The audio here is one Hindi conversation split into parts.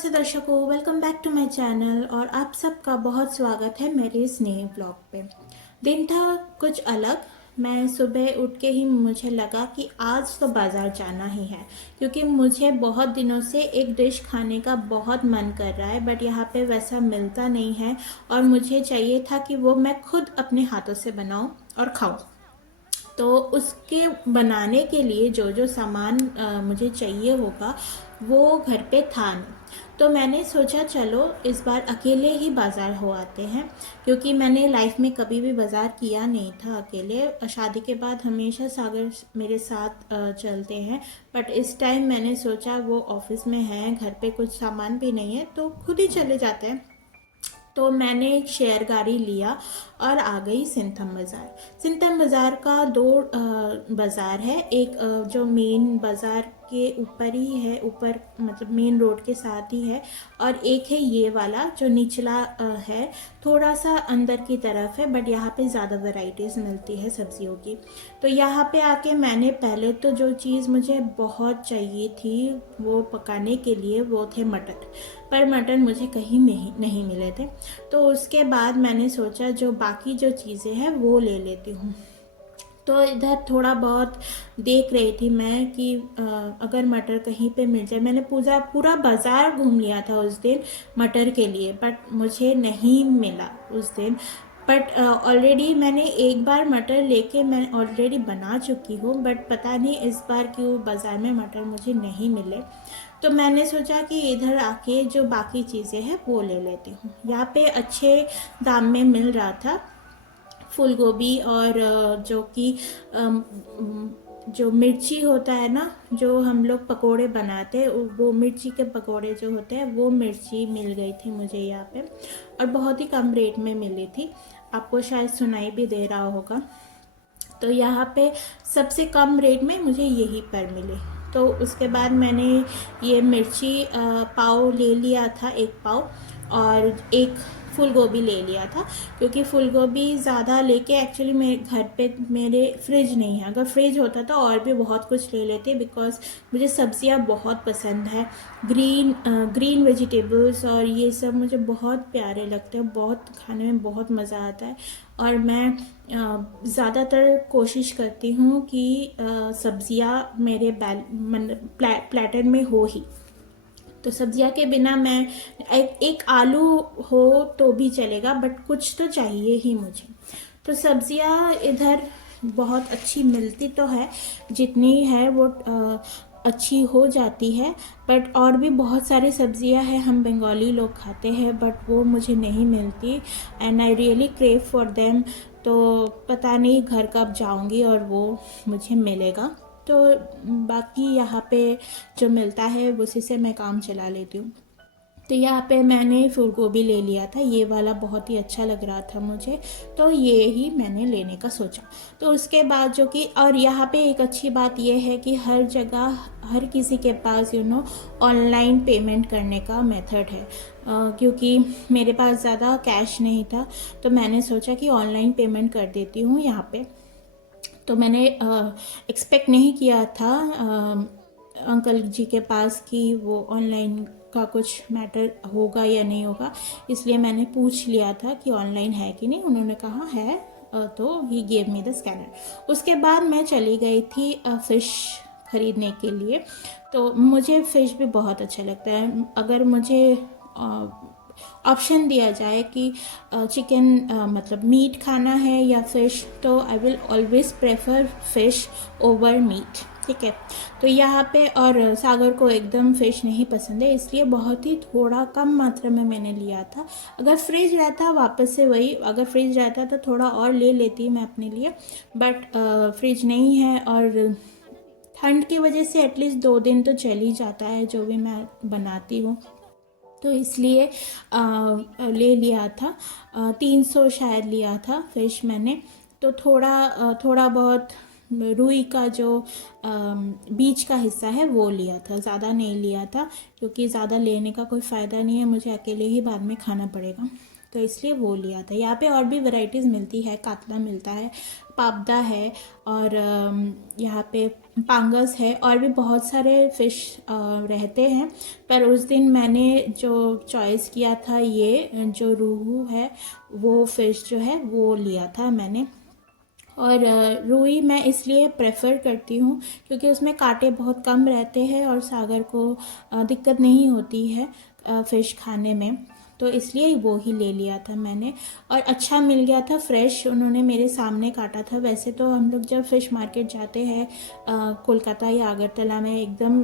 नमस्ते दर्शकों, welcome back to my channel और आप सबका बहुत स्वागत है मेरे इस नए ब्लॉग पे। दिन था कुछ अलग। मैं सुबह उठ के ही मुझे लगा कि आज तो बाज़ार जाना ही है, क्योंकि मुझे बहुत दिनों से एक डिश खाने का बहुत मन कर रहा है, बट यहाँ पे वैसा मिलता नहीं है और मुझे चाहिए था कि वो मैं खुद अपने हाथों से बनाऊं और खाऊं। तो उसके बनाने के लिए जो जो सामान मुझे चाहिए होगा वो घर पे था नहीं। तो मैंने सोचा चलो इस बार अकेले ही बाज़ार हो आते हैं, क्योंकि मैंने लाइफ में कभी भी बाज़ार किया नहीं था अकेले। शादी के बाद हमेशा सागर मेरे साथ चलते हैं, बट इस टाइम मैंने सोचा वो ऑफिस में है, घर पे कुछ सामान भी नहीं है, तो खुद ही चले जाते हैं। तो मैंने एक शेयर गाड़ी लिया और आ गई सिंथम बाज़ार। सिंथम बाज़ार का दो बाज़ार है। एक जो मेन बाज़ार के ऊपर ही है, ऊपर मतलब मेन रोड के साथ ही है, और एक है ये वाला जो निचला है, थोड़ा सा अंदर की तरफ है, बट यहाँ पे ज़्यादा वैरायटीज़ मिलती है सब्जियों की। तो यहाँ पे आके मैंने पहले तो जो चीज़ मुझे बहुत चाहिए थी वो पकाने के लिए वो थे मटर, पर मटर मुझे कहीं नहीं मिले थे। तो उसके बाद मैंने सोचा जो बाकी जो चीज़ें हैं वो ले लेती हूँ। तो इधर थोड़ा बहुत देख रही थी मैं कि अगर मटर कहीं पे मिल जाए। मैंने पूरा पूरा बाज़ार घूम लिया था उस दिन मटर के लिए, बट मुझे नहीं मिला उस दिन। बट ऑलरेडी मैंने एक बार मटर लेके मैं ऑलरेडी बना चुकी हूँ, बट पता नहीं इस बार क्यों बाज़ार में मटर मुझे नहीं मिले। तो मैंने सोचा कि इधर आके जो बाकी चीज़ें हैं वो ले लेती हूँ। यहाँ पे अच्छे दाम में मिल रहा था फूल गोभी, और जो कि जो मिर्ची होता है ना, जो हम लोग पकोड़े बनाते हैं, वो मिर्ची के पकोड़े जो होते हैं वो मिर्ची मिल गई थी मुझे यहाँ पे, और बहुत ही कम रेट में मिली थी। आपको शायद सुनाई भी दे रहा होगा। तो यहाँ पे सबसे कम रेट में मुझे यही पर मिले। तो उसके बाद मैंने ये मिर्ची पाव ले लिया था, एक पाव, और एक फूल गोभी ले लिया था, क्योंकि फूल गोभी ज़्यादा लेके एक्चुअली मेरे घर पे मेरे फ्रिज नहीं है। अगर फ्रिज होता तो और भी बहुत कुछ ले लेते, बिकॉज मुझे सब्जियां बहुत पसंद है। ग्रीन वेजिटेबल्स और ये सब मुझे बहुत प्यारे लगते हैं, बहुत खाने में बहुत मज़ा आता है। और मैं ज़्यादातर कोशिश करती हूँ कि सब्जियां मेरे प्लेटर में हो ही। तो सब्जियां के बिना मैं एक आलू हो तो भी चलेगा, बट कुछ तो चाहिए ही मुझे। तो सब्जियां इधर बहुत अच्छी मिलती तो है, जितनी है वो अच्छी हो जाती है। बट और भी बहुत सारी सब्जियां हैं हम बंगाली लोग खाते हैं, बट वो मुझे नहीं मिलती, and I really crave for them. तो पता नहीं घर कब जाऊंगी और वो मुझे मिलेगा। तो बाकी यहाँ पे जो मिलता है उसी से मैं काम चला लेती हूँ। तो यहाँ पे मैंने फूल गोभी ले लिया था, ये वाला बहुत ही अच्छा लग रहा था मुझे, तो ये ही मैंने लेने का सोचा। तो उसके बाद जो कि, और यहाँ पे एक अच्छी बात ये है कि हर जगह हर किसी के पास ऑनलाइन पेमेंट करने का मेथड है। क्योंकि मेरे पास ज़्यादा कैश नहीं था, तो मैंने सोचा कि ऑनलाइन पेमेंट कर देती हूँ यहाँ पे। तो मैंने एक्सपेक्ट नहीं किया था अंकल जी के पास कि वो ऑनलाइन का कुछ मैटर होगा या नहीं होगा, इसलिए मैंने पूछ लिया था कि ऑनलाइन है कि नहीं। उन्होंने कहा है, तो he gave me the scanner. उसके बाद मैं चली गई थी फ़िश खरीदने के लिए। तो मुझे फ़िश भी बहुत अच्छा लगता है। अगर मुझे ऑप्शन दिया जाए कि चिकन मतलब मीट खाना है या फ़िश, तो I will always prefer fish over meat. ठीक है। तो यहाँ पे, और सागर को एकदम फ़िश नहीं पसंद है, इसलिए बहुत ही थोड़ा कम मात्रा में मैंने लिया था। अगर फ्रिज रहता वापस से वही, अगर फ्रिज रहता तो थोड़ा और ले लेती मैं अपने लिए, बट फ्रिज नहीं है, और ठंड की वजह से एटलीस्ट 2 दिन तो चल ही जाता है जो भी मैं बनाती हूँ। तो इसलिए ले लिया था। 300 शायद लिया था फ़िश मैंने। तो थोड़ा बहुत रुई का जो बीच का हिस्सा है वो लिया था, ज़्यादा नहीं लिया था, क्योंकि ज़्यादा लेने का कोई फ़ायदा नहीं है, मुझे अकेले ही बाद में खाना पड़ेगा। तो इसलिए वो लिया था। यहाँ पे और भी वैरायटीज़ मिलती है, कातला मिलता है, पापदा है, और यहाँ पे पांगस है, और भी बहुत सारे फ़िश रहते हैं। पर उस दिन मैंने जो चॉइस किया था, ये जो रोहू है वो फ़िश जो है वो लिया था मैंने। और रूई मैं इसलिए प्रेफर करती हूँ क्योंकि उसमें कांटे बहुत कम रहते हैं और सागर को दिक्कत नहीं होती है फ़िश खाने में, तो इसलिए वो ही ले लिया था मैंने। और अच्छा मिल गया था, फ्रेश उन्होंने मेरे सामने काटा था। वैसे तो हम लोग जब फ़िश मार्केट जाते हैं कोलकाता या अगरतला में, एकदम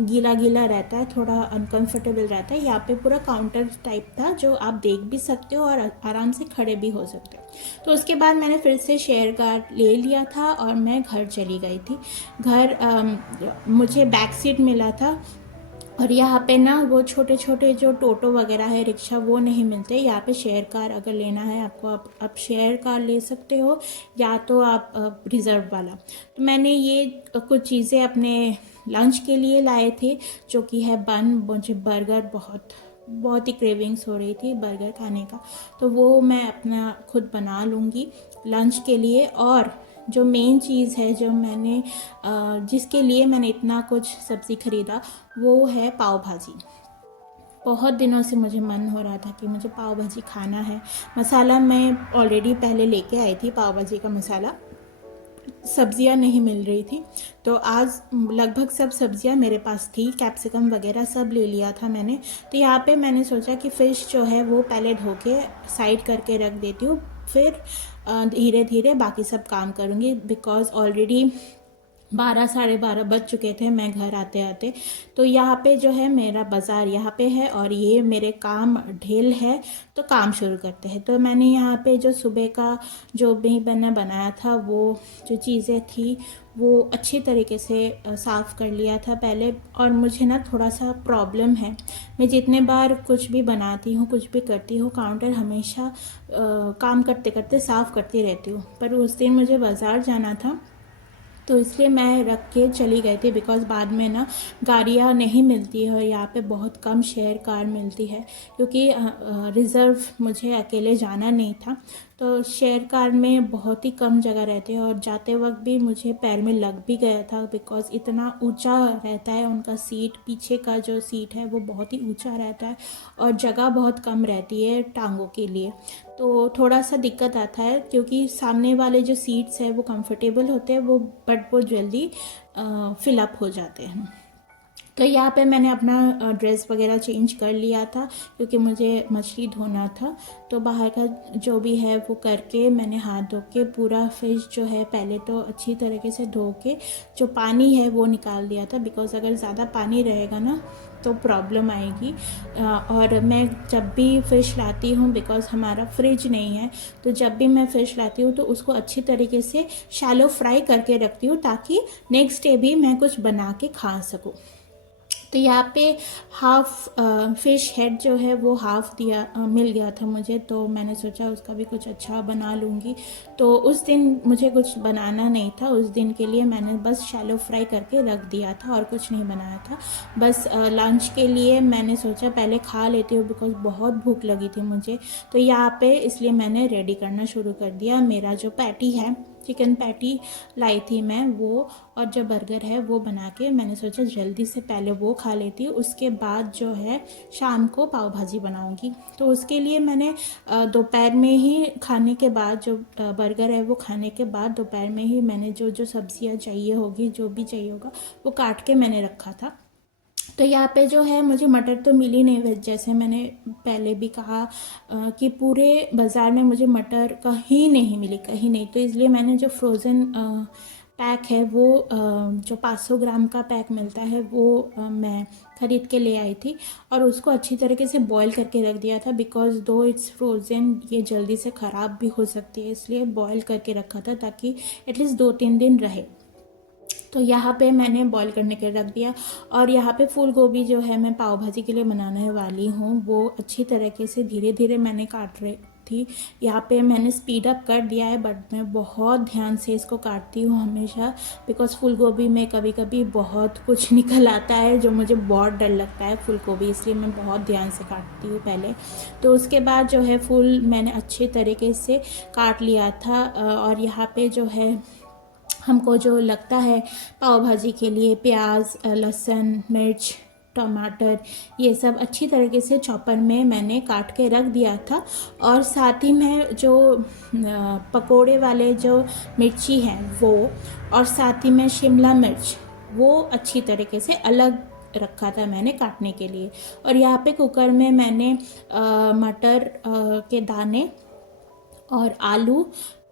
गीला गीला रहता है, थोड़ा अनकंफर्टेबल रहता है। यहाँ पे पूरा काउंटर टाइप था जो आप देख भी सकते हो और आराम से खड़े भी हो सकते हो। तो उसके बाद मैंने फिर से शेयर गार्ड ले लिया था और मैं घर चली गई थी। घर मुझे बैक सीट मिला था, और यहाँ पे ना वो छोटे छोटे जो टोटो वगैरह है, रिक्शा, वो नहीं मिलते। यहाँ पे शेयर कार अगर लेना है आपको, आप शेयर कार ले सकते हो, या तो आप रिज़र्व वाला। तो मैंने ये कुछ चीज़ें अपने लंच के लिए लाए थे, जो कि है बन। मुझे बर्गर बहुत ही क्रेविंग्स हो रही थी बर्गर खाने का, तो वो मैं अपना खुद बना लूँगी लंच के लिए। और जो मेन चीज़ है जो मैंने जिसके लिए मैंने इतना कुछ सब्ज़ी ख़रीदा, वो है पाव भाजी। बहुत दिनों से मुझे मन हो रहा था कि मुझे पाव भाजी खाना है। मसाला मैं ऑलरेडी पहले लेके आई थी, पाव भाजी का मसाला। सब्जियां नहीं मिल रही थी, तो आज लगभग सब सब्जियां मेरे पास थी, कैप्सिकम वगैरह सब ले लिया था मैंने। तो यहाँ पे मैंने सोचा कि फ़िश जो है वो पहले धो के साइड करके रख देती हूँ, फिर धीरे धीरे बाकी सब काम करूँगी। बिकॉज़ ऑलरेडी 12 साढ़े 12 बज चुके थे मैं घर आते आते। तो यहाँ पे जो है मेरा बाज़ार यहाँ पे है और ये मेरे काम ढेल है, तो काम शुरू करते हैं। तो मैंने यहाँ पे जो सुबह का जो भी मैंने बनाया था, वो जो चीज़ें थी वो अच्छी तरीके से साफ़ कर लिया था पहले। और मुझे ना थोड़ा सा प्रॉब्लम है, मैं जितने बार कुछ भी बनाती हूँ, कुछ भी करती हूँ, काउंटर हमेशा काम करते करते साफ़ करती रहती हूँ। पर उस दिन मुझे बाज़ार जाना था, तो इसलिए मैं रख के चली गई थी। बिकॉज़ बाद में ना गाड़ियाँ नहीं मिलती है, यहाँ पे बहुत कम शेयर कार मिलती है, क्योंकि रिज़र्व मुझे अकेले जाना नहीं था। तो शेयर कार में बहुत ही कम जगह रहती है, और जाते वक्त भी मुझे पैर में लग भी गया था। बिकॉज़ इतना ऊंचा रहता है उनका सीट, पीछे का जो सीट है वो बहुत ही ऊंचा रहता है, और जगह बहुत कम रहती है टांगों के लिए। तो थोड़ा सा दिक्कत आता है, क्योंकि सामने वाले जो सीट्स हैं वो कंफर्टेबल होते हैं, वो बट वो जल्दी फिलअप हो जाते हैं। तो यहाँ पे मैंने अपना ड्रेस वगैरह चेंज कर लिया था, क्योंकि मुझे मछली धोना था। तो बाहर का जो भी है वो करके मैंने हाथ धो के पूरा फ़िश जो है पहले तो अच्छी तरीके से धो के जो पानी है वो निकाल दिया था। बिकॉज़ अगर ज़्यादा पानी रहेगा ना तो प्रॉब्लम आएगी। और मैं जब भी फ़िश लाती हूँ, बिकॉज़ हमारा फ्रिज नहीं है, तो जब भी मैं फ़िश लाती हूँ तो उसको अच्छी तरीके से शैलो फ्राई करके रखती हूँ, ताकि नेक्स्ट डे भी मैं कुछ बना के खा सकूँ। तो यहाँ पे हाफ़ फ़िश हेड जो है वो हाफ़ मिल गया था मुझे, तो मैंने सोचा उसका भी कुछ अच्छा बना लूँगी। तो उस दिन मुझे कुछ बनाना नहीं था, उस दिन के लिए मैंने बस शैलो फ्राई करके रख दिया था और कुछ नहीं बनाया था। बस लंच के लिए मैंने सोचा पहले खा लेती हूँ, बिकॉज़ बहुत भूख लगी थी मुझे। तो यहाँ पे इसलिए मैंने रेडी करना शुरू कर दिया। मेरा जो पैटी है, चिकन पैटी लाई थी मैं, वो और जो बर्गर है वो बना के मैंने सोचा जल्दी से पहले वो खा लेती हूँ, उसके बाद जो है शाम को पाव भाजी बनाऊँगी। तो उसके लिए मैंने दोपहर में ही खाने के बाद, जो बर्गर है वो खाने के बाद दोपहर में ही मैंने जो जो सब्जियाँ चाहिए होगी, जो भी चाहिए होगा, वो काट के मैंने रखा था। तो यहाँ पे जो है मुझे मटर तो मिली नहीं, जैसे मैंने पहले भी कहा कि पूरे बाज़ार में मुझे मटर कहीं नहीं मिली, कहीं नहीं। तो इसलिए मैंने जो फ्रोज़न पैक है वो जो 500 ग्राम का पैक मिलता है वो मैं ख़रीद के ले आई थी, और उसको अच्छी तरीके से बॉईल करके रख दिया था। बिकॉज़ दो इट्स फ्रोज़न, ये जल्दी से ख़राब भी हो सकती है, इसलिए बॉईल करके रखा था ताकि एटलीस्ट 2-3 दिन रहे। तो यहाँ पे मैंने बॉईल करने के रख दिया। और यहाँ पे फूल गोभी जो है मैं पाव भाजी के लिए बनाने वाली हूँ, वो अच्छी तरीके से धीरे धीरे मैंने काट रही थी। यहाँ पे मैंने स्पीड अप कर दिया है, बट मैं बहुत ध्यान से इसको काटती हूँ हमेशा, बिकॉज़ फूल गोभी में कभी कभी बहुत कुछ निकल आता है जो मुझे बहुत डर लगता है फूल गोभी, इसलिए मैं बहुत ध्यान से काटती हूँ पहले। तो उसके बाद जो है फूल मैंने अच्छे तरीके से काट लिया था। और यहाँ पे जो है हमको जो लगता है पाव भाजी के लिए प्याज, लहसुन, मिर्च, टमाटर, ये सब अच्छी तरीके से चॉपर में मैंने काट के रख दिया था। और साथ ही में जो पकोड़े वाले जो मिर्ची हैं वो, और साथ ही में शिमला मिर्च, वो अच्छी तरीके से अलग रखा था मैंने काटने के लिए। और यहाँ पे कुकर में मैंने मटर के दाने और आलू,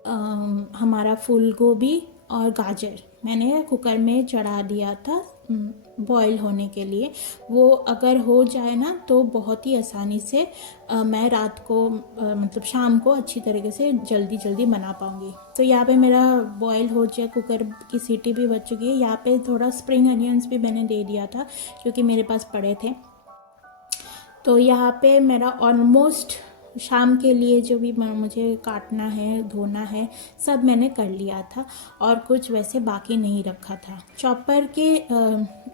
हमारा फूल गोभी और गाजर मैंने कुकर में चढ़ा दिया था बॉईल होने के लिए। वो अगर हो जाए ना तो बहुत ही आसानी से मैं रात को मतलब शाम को अच्छी तरीके से जल्दी जल्दी बना पाऊँगी। तो यहाँ पे मेरा बॉईल हो जाए, कुकर की सीटी भी बच चुकी है। यहाँ पे थोड़ा स्प्रिंग अनियंस भी मैंने दे दिया था क्योंकि मेरे पास पड़े थे। तो यहाँ पे मेरा ऑलमोस्ट शाम के लिए जो भी मुझे काटना है, धोना है, सब मैंने कर लिया था और कुछ वैसे बाकी नहीं रखा था। चॉपर के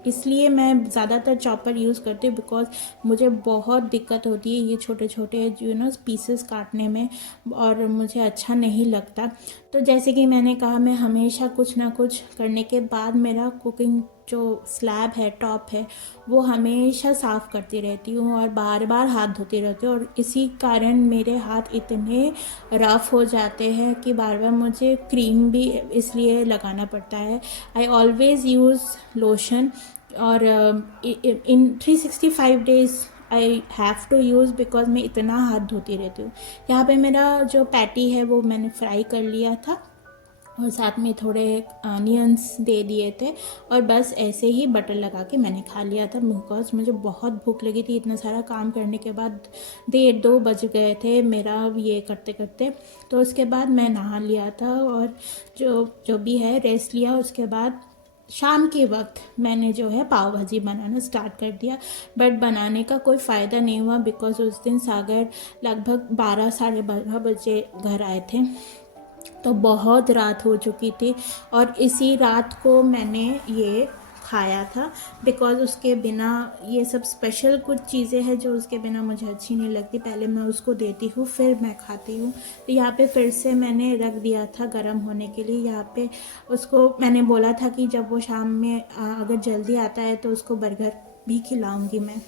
इसलिए मैं ज़्यादातर चॉपर यूज़ करती हूँ बिकॉज़ मुझे बहुत दिक्कत होती है ये छोटे छोटे पीसेस काटने में, और मुझे अच्छा नहीं लगता। तो जैसे कि मैंने कहा, मैं हमेशा कुछ ना कुछ करने के बाद मेरा कुकिंग जो स्लैब है, टॉप है, वो हमेशा साफ़ करती रहती हूँ और बार बार हाथ धोती रहती हूँ। और इसी कारण मेरे हाथ इतने रफ़ हो जाते हैं कि बार बार मुझे क्रीम भी इसलिए लगाना पड़ता है। आई ऑलवेज़ यूज़ लोशन, और in 365 days I have to use because मैं इतना हाथ धोती रहती हूँ। यहाँ पे मेरा जो पैटी है वो मैंने फ्राई कर लिया था और साथ में थोड़े अनियंस दे दिए थे, और बस ऐसे ही बटर लगा के मैंने खा लिया था बिकॉज मुझे बहुत भूख लगी थी। इतना सारा काम करने के बाद 1:30-2 बज गए थे मेरा ये करते करते। तो उसके बाद मैं नहा लिया था और जो भी है रेस्ट लिया। उसके बाद शाम के वक्त मैंने जो है पाव भाजी बनाना स्टार्ट कर दिया, बट बनाने का कोई फ़ायदा नहीं हुआ बिकॉज उस दिन सागर लगभग 12-12:30 बजे घर आए थे, तो बहुत रात हो चुकी थी। और इसी रात को मैंने ये खाया था बिकॉज़ उसके बिना ये सब स्पेशल कुछ चीज़ें हैं जो उसके बिना मुझे अच्छी नहीं लगती। पहले मैं उसको देती हूँ फिर मैं खाती हूँ। तो यहाँ पे फिर से मैंने रख दिया था गर्म होने के लिए। यहाँ पे उसको मैंने बोला था कि जब वो शाम में अगर जल्दी आता है तो उसको बर्गर भी खिलाऊँगी मैं,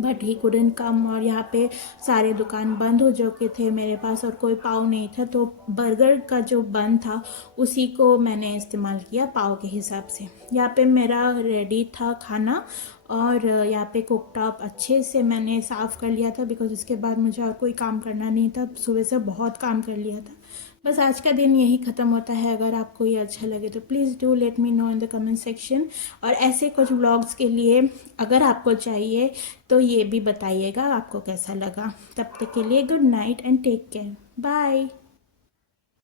बट ही कुडन कम। और यहाँ पे सारे दुकान बंद हो चुके थे मेरे पास और कोई पाव नहीं था, तो बर्गर का जो बन था उसी को मैंने इस्तेमाल किया पाव के हिसाब से। यहाँ पे मेरा रेडी था खाना, और यहाँ पे कुकटॉप अच्छे से मैंने साफ़ कर लिया था बिकॉज उसके बाद मुझे और कोई काम करना नहीं था। सुबह से बहुत काम कर लिया था। बस आज का दिन यही ख़त्म होता है। अगर आपको ये अच्छा लगे तो please do let me know in the comment section. और ऐसे कुछ व्लॉग्स के लिए अगर आपको चाहिए तो ये भी बताइएगा आपको कैसा लगा। तब तक के लिए good night and take care, bye.